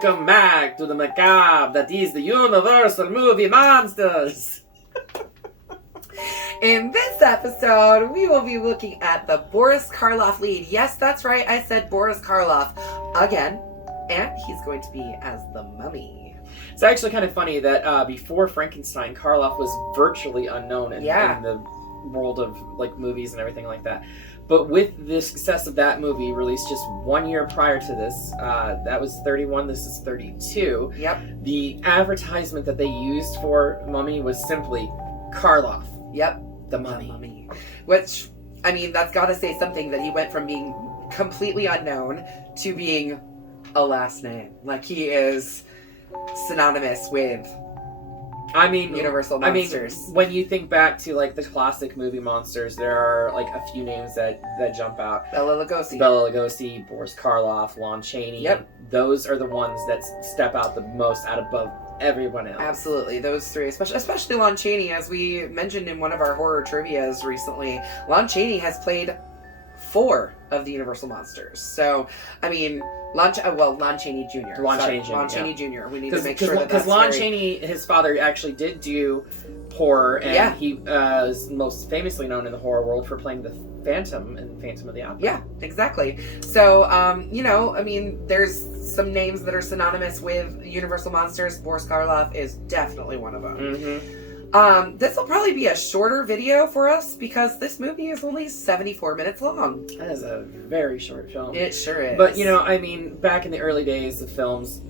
Welcome back to the macabre that is the Universal Movie Monsters. In this episode, we will be looking at the Boris Karloff lead. Yes, that's right, I said Boris Karloff again, and he's going to be as the Mummy. It's actually kind of funny that before Frankenstein, Karloff was virtually unknown in the world of like movies and everything like that. But with the success of that movie, released just 1 year prior to this, that was 31, this is 32. Yep. The advertisement that they used for Mummy was simply Karloff. Yep. The Mummy. The Mummy. Which, I mean, that's got to say something that he went from being completely unknown to being a last name. Like, he is synonymous with Universal Monsters. I mean, when you think back to like the classic movie monsters, there are like a few names that jump out. Bela Lugosi, Boris Karloff, Lon Chaney. Yep. Those are the ones that step out the most out above everyone else. Absolutely, those three, especially Lon Chaney, as we mentioned in one of our horror trivias recently. Lon Chaney has played 4 of the Universal Monsters. So, I mean, Lon Chaney Jr. Lon Chaney Jr. We need to make sure that that's Lon Chaney, his father, actually did do horror, and he is most famously known in the horror world for playing the Phantom in Phantom of the Opera. Yeah, exactly. So, I mean, there's some names that are synonymous with Universal Monsters. Boris Karloff is definitely one of them. Mm-hmm. This will probably be a shorter video for us because this movie is only 74 minutes long. That is a very short film. It sure is. But, I mean, back in the early days of films,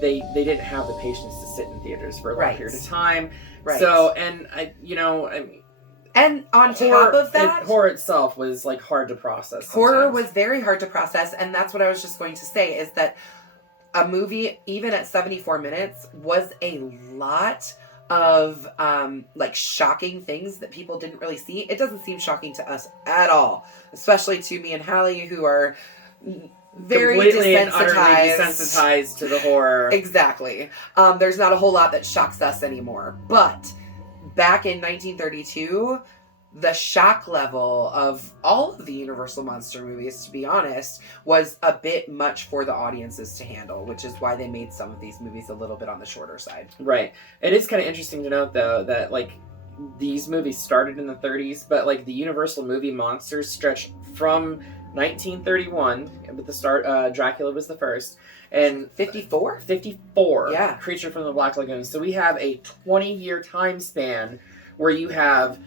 they didn't have the patience to sit in theaters for a long period of time. Right. So, and and on top of that, horror itself was like hard to process. Horror was very hard to process, and that's what I was just going to say, is that a movie, even at 74 minutes, was a lot of shocking things that people didn't really see. It doesn't seem shocking to us at all, especially to me and Hallie, who are very completely and utterly desensitized to the horror. Exactly. There's not a whole lot that shocks us anymore. But back in 1932, the shock level of all of the Universal Monster movies, to be honest, was a bit much for the audiences to handle, which is why they made some of these movies a little bit on the shorter side. Right. It is kind of interesting to note, though, that, like, these movies started in the 30s, but, like, the Universal movie monsters stretched from 1931, with the start, Dracula was the first, and 54? 54. Yeah. Creature from the Black Lagoon. So we have a 20-year time span where you have,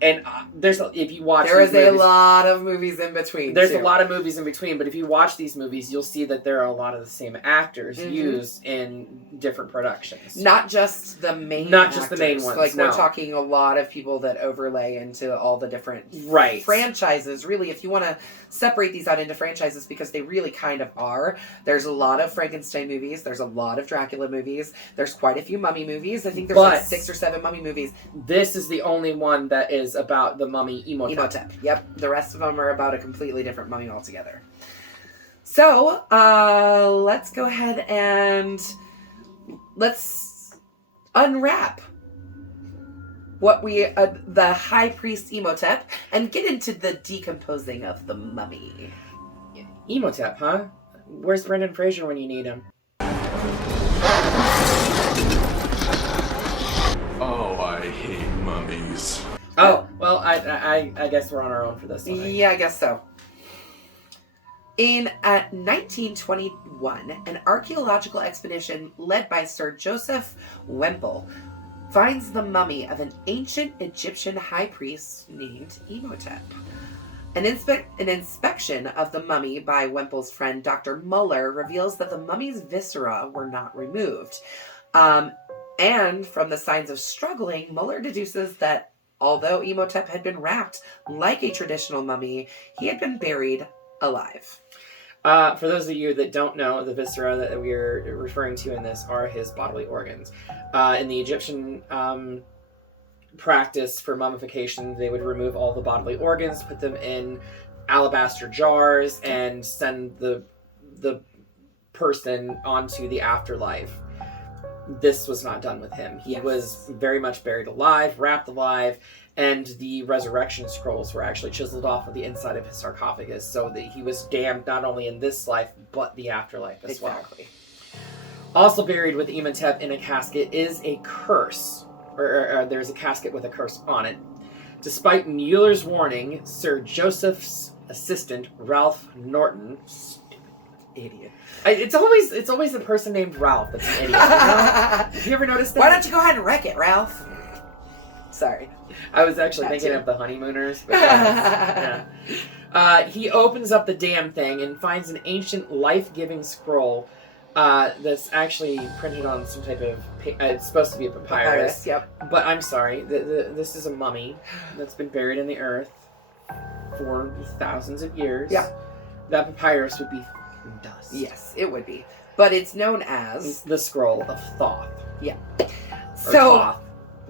and if you watch there is a lot of movies in between. There's a lot of movies in between, but if you watch these movies, you'll see that there are a lot of the same actors used in different productions. Not just the main just the main ones. Like, we're talking a lot of people that overlay into all the different franchises. Really, if you want to separate these out into franchises, because they really kind of are. There's a lot of Frankenstein movies. There's a lot of Dracula movies. There's quite a few Mummy movies. I think there's like 6 or 7 Mummy movies. This is the only one that is about the mummy Imhotep. Yep. The rest of them are about a completely different mummy altogether. So, let's go ahead and let's unwrap the High Priest Imhotep and get into the decomposing of the mummy. Imhotep, huh? Where's Brendan Fraser when you need him? Oh, I hate mummies. Oh, well, I guess we're on our own for this one. Yeah, I guess so. In 1921, an archaeological expedition led by Sir Joseph Whemple finds the mummy of an ancient Egyptian high priest named Imhotep. An inspection of the mummy by Whemple's friend Dr. Muller reveals that the mummy's viscera were not removed. And from the signs of struggling, Muller deduces that although Imhotep had been wrapped like a traditional mummy, he had been buried alive. For those of you that don't know, the viscera that we're referring to in this are his bodily organs. In the Egyptian practice for mummification, they would remove all the bodily organs, put them in alabaster jars, and send the person onto the afterlife. This was not done with him. He was very much buried alive, wrapped alive, and the resurrection scrolls were actually chiseled off of the inside of his sarcophagus, so that he was damned not only in this life, but the afterlife as well. Also buried with Imhotep in a casket is a curse, or there's a casket with a curse on it. Despite Mueller's warning, Sir Joseph's assistant, Ralph Norton, stupid idiot. It's always a person named Ralph that's an idiot. You know? Have you ever noticed that? Why don't you go ahead and wreck it, Ralph? Sorry. I was actually thinking of the honeymooners. But yeah. He opens up the damn thing and finds an ancient life-giving scroll that's actually printed on some type of... it's supposed to be a papyrus. Yep. But I'm sorry. This is a mummy that's been buried in the earth for thousands of years. Yeah. That papyrus would be dust. Yes, it would be. But it's known as... the Scroll of Thoth. Yeah. Or Thoth.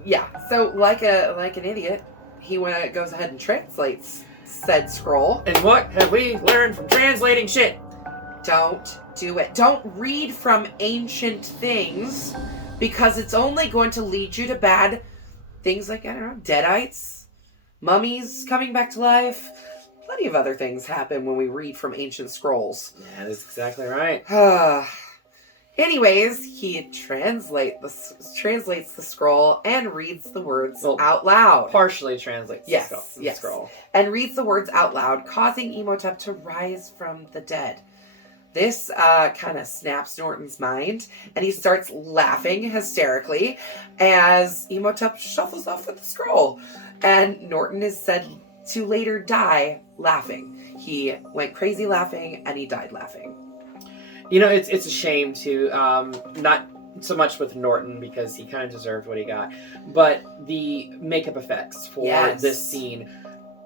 Yeah. So, like an idiot, he goes ahead and translates said scroll. And what have we learned from translating shit? Don't do it. Don't read from ancient things, because it's only going to lead you to bad things like, I don't know, deadites, mummies coming back to life. Plenty of other things happen when we read from ancient scrolls. Yeah, that's exactly right. Anyways, he translates the scroll and reads the words out loud. Partially translates the scroll. And reads the words out loud, causing Imhotep to rise from the dead. This kind of snaps Norton's mind, and he starts laughing hysterically as Imhotep shuffles off with the scroll. And Norton is said to later die laughing. He went crazy laughing, and he died laughing. You know, it's a shame to, not so much with Norton, because he kind of deserved what he got, but the makeup effects for this scene,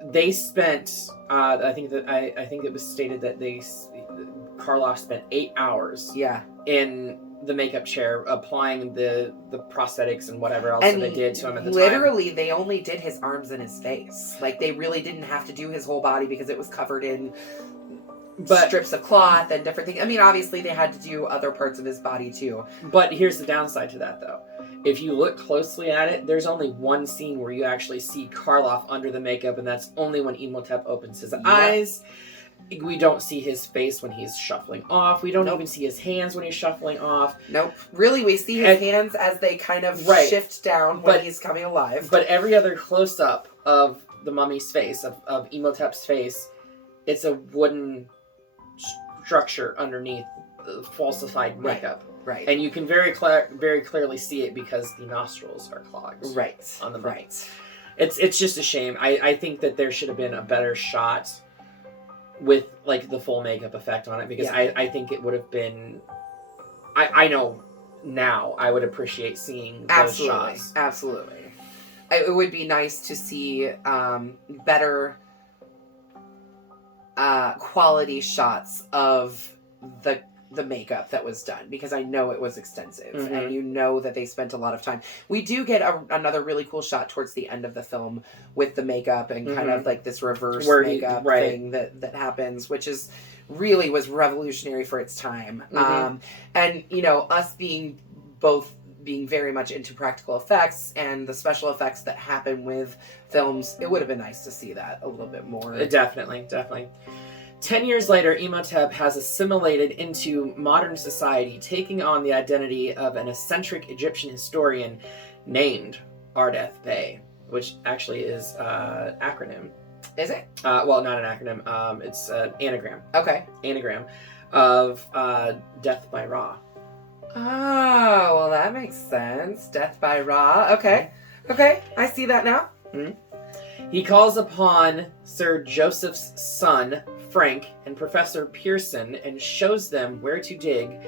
they spent, I think it was stated that Karloff spent 8 hours in the makeup chair applying the prosthetics and whatever else that they did to him at the time. Literally, they only did his arms and his face. Like, they really didn't have to do his whole body because it was covered in strips of cloth and different things. I mean, obviously, they had to do other parts of his body, too. But here's the downside to that, though. If you look closely at it, there's only one scene where you actually see Karloff under the makeup, and that's only when Imhotep opens his eyes. We don't see his face when he's shuffling off. We don't even see his hands when he's shuffling off. Nope. Really, we see his hands as they kind of shift down when he's coming alive. But every other close-up of the mummy's face, of Imhotep's face, it's a wooden structure underneath falsified makeup. Right. And you can very clearly see it because the nostrils are clogged. Right. On the mummy. It's just a shame. I think that there should have been a better shot with like the full makeup effect on it, because I think it would have been... I know now I would appreciate seeing those shots. Absolutely. It would be nice to see better quality shots of the makeup that was done, because I know it was extensive, and you know that they spent a lot of time. We do get another really cool shot towards the end of the film with the makeup and kind of like this reverse makeup thing that happens, which was revolutionary for its time. And you know, us being very much into practical effects and the special effects that happen with films, it would have been nice to see that a little bit more. Definitely. 10 years later, Imhotep has assimilated into modern society, taking on the identity of an eccentric Egyptian historian named Ardeth Bey, which actually is an acronym. Is it? Well, not an acronym. It's an anagram. Okay. Anagram of Death by Ra. Oh, well, that makes sense. Death by Ra. Okay. I see that now. He calls upon Sir Joseph's son, Frank, and Professor Pearson, and shows them where to dig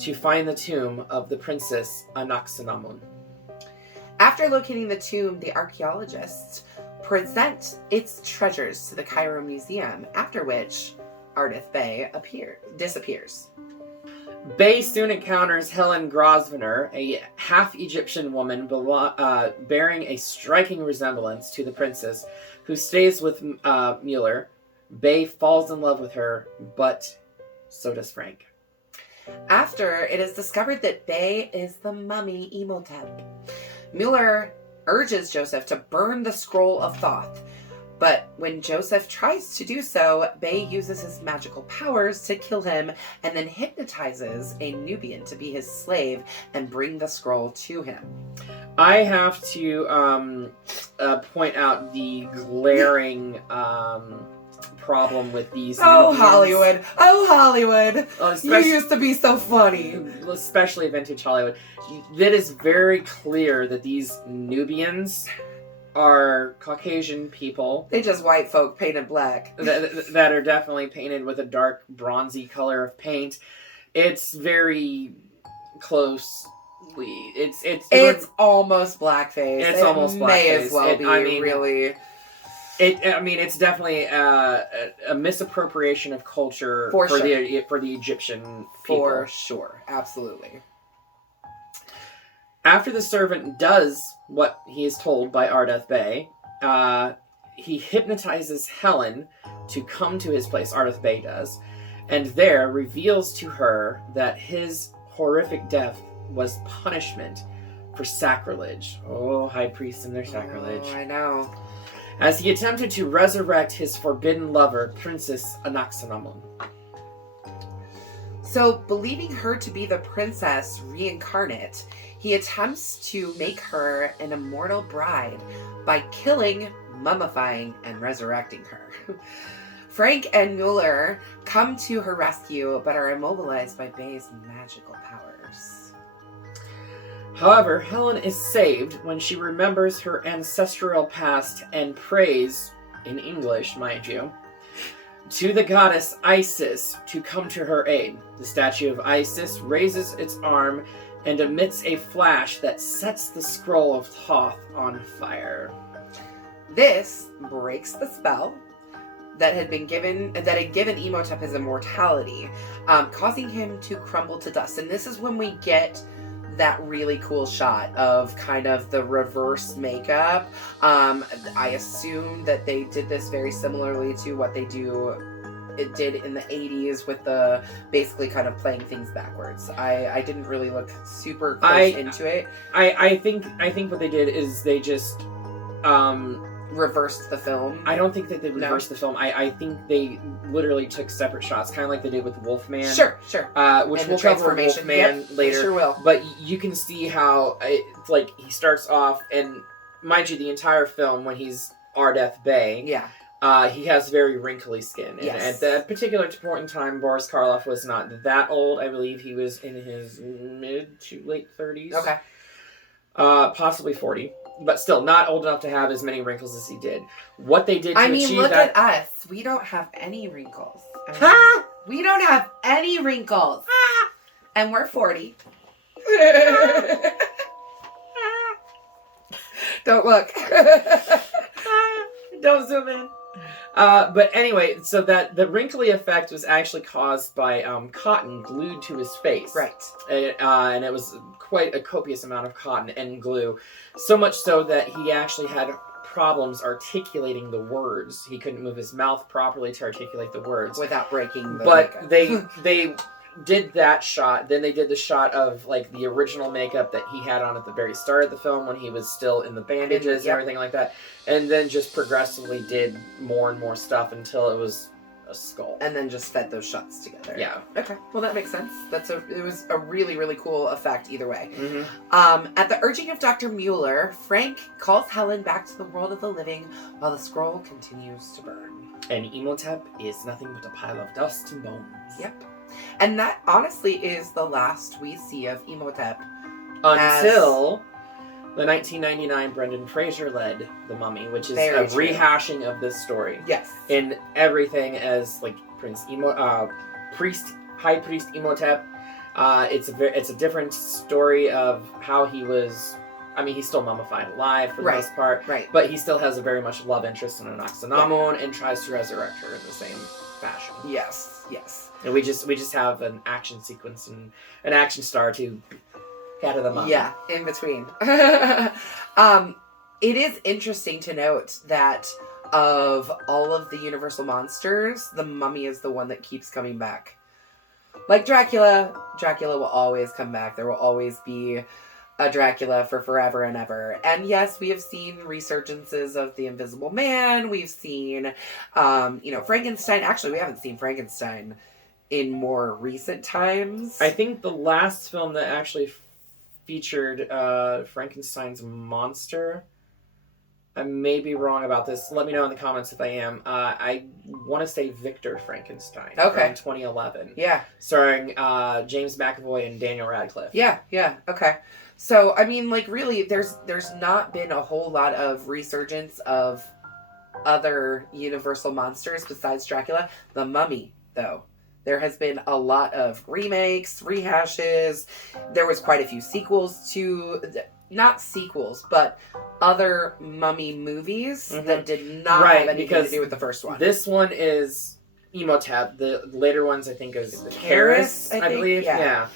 to find the tomb of the Princess Anaxinamun. After locating the tomb, the archaeologists present its treasures to the Cairo Museum, after which Ardeth Bey disappears. Bey soon encounters Helen Grosvenor, a half-Egyptian woman bearing a striking resemblance to the princess, who stays with Mueller. Bey falls in love with her, but so does Frank. After it is discovered that Bey is the mummy Imhotep, Mueller urges Joseph to burn the scroll of Thoth. But when Joseph tries to do so, Bey uses his magical powers to kill him and then hypnotizes a Nubian to be his slave and bring the scroll to him. I have to point out the glaring problem with these Oh, Nubians. Hollywood. Oh, Hollywood. You Especially, used to be so funny. especially vintage Hollywood. It is very clear that these Nubians are Caucasian people. They just white folk painted black. that are definitely painted with a dark bronzy color of paint. It's very closely. It's almost blackface. It's almost blackface. May as well be really. It's definitely a misappropriation of culture For sure. the Egyptian people. For sure. Absolutely. After the servant does what he is told by Ardeth Bey, he hypnotizes Helen to come to his place. Ardeth Bey does, and there reveals to her that his horrific death was punishment for sacrilege. Oh, high priests and their sacrilege. Oh, I know. As he attempted to resurrect his forbidden lover, Princess Anaxenamon. So, believing her to be the princess reincarnate, he attempts to make her an immortal bride by killing, mummifying, and resurrecting her. Frank and Mueller come to her rescue, but are immobilized by Bey's magical powers. However, Helen is saved when she remembers her ancestral past and prays, in English, mind you, to the goddess Isis to come to her aid. The statue of Isis raises its arm and emits a flash that sets the scroll of Thoth on fire. This breaks the spell that had given Imhotep his immortality, causing him to crumble to dust. And this is when we get that really cool shot of kind of the reverse makeup. I assume that they did this very similarly to what they did in the 80s with the basically kind of playing things backwards. I didn't really look super close into it. I think what they did is they just reversed the film. I don't think that they reversed the film. I think they literally took separate shots, kind of like they did with Wolfman. Sure. Which and we'll cover Wolfman later. Sure will. But you can see how it's like he starts off, and mind you, the entire film when he's Ardeth Bey. Yeah. He has very wrinkly skin. And yes. at that particular point in time, Boris Karloff was not that old. I believe he was in his mid to late 30s. Okay. Possibly 40. But still, not old enough to have as many wrinkles as he did. What they did to achieve look that... at us. We don't have any wrinkles. Ha! We don't have any wrinkles. Ha! And we're 40. Don't look. Don't zoom in. But anyway, so that the wrinkly effect was actually caused by cotton glued to his face. Right. And it was quite a copious amount of cotton and glue. So much so that he actually had problems articulating the words. He couldn't move his mouth properly to articulate the words. Without breaking the But makeup. they did that shot. Then they did the shot of like the original makeup that he had on at the very start of the film when he was still in the bandages and everything like that. And then just progressively did more and more stuff until it was a skull. And then just fed those shots together. Yeah. Okay. Well, that makes sense. It was a really, really cool effect either way. Mm-hmm. At the urging of Dr. Mueller, Frank calls Helen back to the world of the living while the scroll continues to burn. And Imhotep is nothing but a pile of dust and bones. Yep. And that honestly is the last we see of Imhotep. Until the 1999 Brendan Fraser-led The Mummy, which is a rehashing of this story. Yes. In everything as like High Priest Imhotep. It's a different story of how he was. I mean, he's still mummified alive for the most part. Right. But he still has a very much love interest in Anaxenamon and tries to resurrect her in the same fashion. Yes. And we just have an action sequence and an action star to get to the mummy. Yeah, in between. It is interesting to note that of all of the Universal monsters, the mummy is the one that keeps coming back. Like Dracula will always come back. There will always be a Dracula for forever and ever. And yes, we have seen resurgences of the Invisible Man. We've seen, Frankenstein. Actually, we haven't seen Frankenstein in more recent times. I think the last film that actually featured Frankenstein's monster. I may be wrong about this. Let me know in the comments if I am. I want to say Victor Frankenstein. Okay. From 2011. Yeah. Starring James McAvoy and Daniel Radcliffe. Yeah. Okay. So, I mean, like, really, there's not been a whole lot of resurgence of other Universal monsters besides Dracula. The Mummy, though. There has been a lot of remakes, rehashes. There was quite a few sequels to... Not sequels, but other Mummy movies that did not have anything to do with the first one. This one is Imhotep. The later ones, I think, is Karis, I believe. Yeah.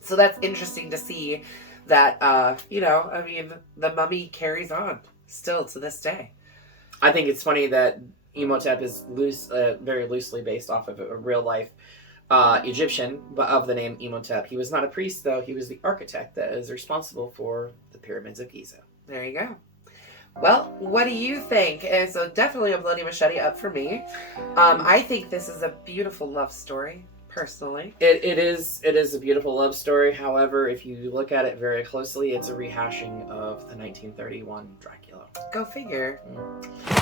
So that's interesting to see that, the Mummy carries on still to this day. I think it's funny that Imhotep is very loosely based off of a real-life Egyptian, but of the name Imhotep. He was not a priest, though. He was the architect that is responsible for the pyramids of Giza. There you go. Well, what do you think? And so definitely a Bloody Machete up for me. I think this is a beautiful love story, personally. It is a beautiful love story. However, if you look at it very closely, it's a rehashing of the 1931 Dracula. Go figure.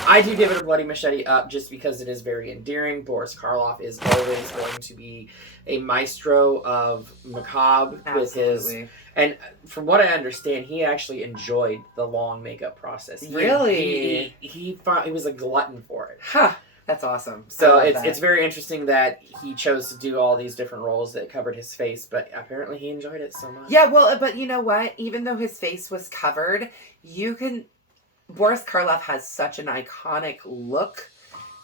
I do give it a Bloody Machete up just because it is very endearing. Boris Karloff is always going to be a maestro of macabre. Absolutely. With his... And from what I understand, he actually enjoyed the long makeup process. Really? He was a glutton for it. Huh. That's awesome. So it's very interesting that he chose to do all these different roles that covered his face, but apparently he enjoyed it so much. Yeah, well, but you know what? Even though his face was covered, Boris Karloff has such an iconic look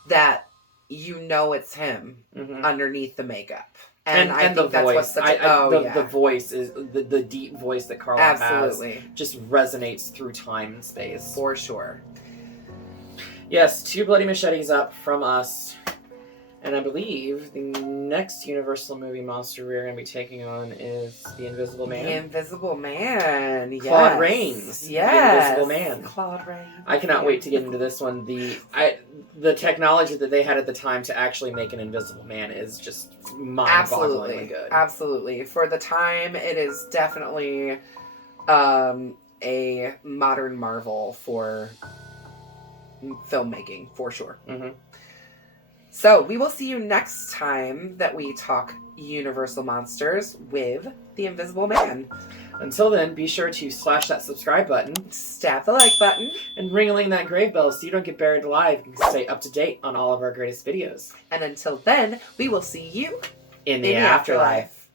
that you know it's him underneath the makeup. And I think that's voice. what's such the voice is the deep voice that Karloff has just resonates through time and space. For sure. Yes, 2 Bloody Machetes up from us. And I believe the next Universal movie monster we're going to be taking on is the Invisible Man. The Invisible Man, yes. Claude Rains. Yes. The Invisible Man. Claude Rains. I cannot wait to get into this one. The technology that they had at the time to actually make an Invisible Man is just mind-bogglingly good. Absolutely. For the time, it is definitely a modern marvel for filmmaking, for sure. So, we will see you next time that we talk Universal Monsters with the Invisible Man. Until then, be sure to slash that subscribe button, stab the like button, and ring-a-ling that grave bell so you don't get buried alive and stay up to date on all of our greatest videos. And until then, we will see you in the afterlife.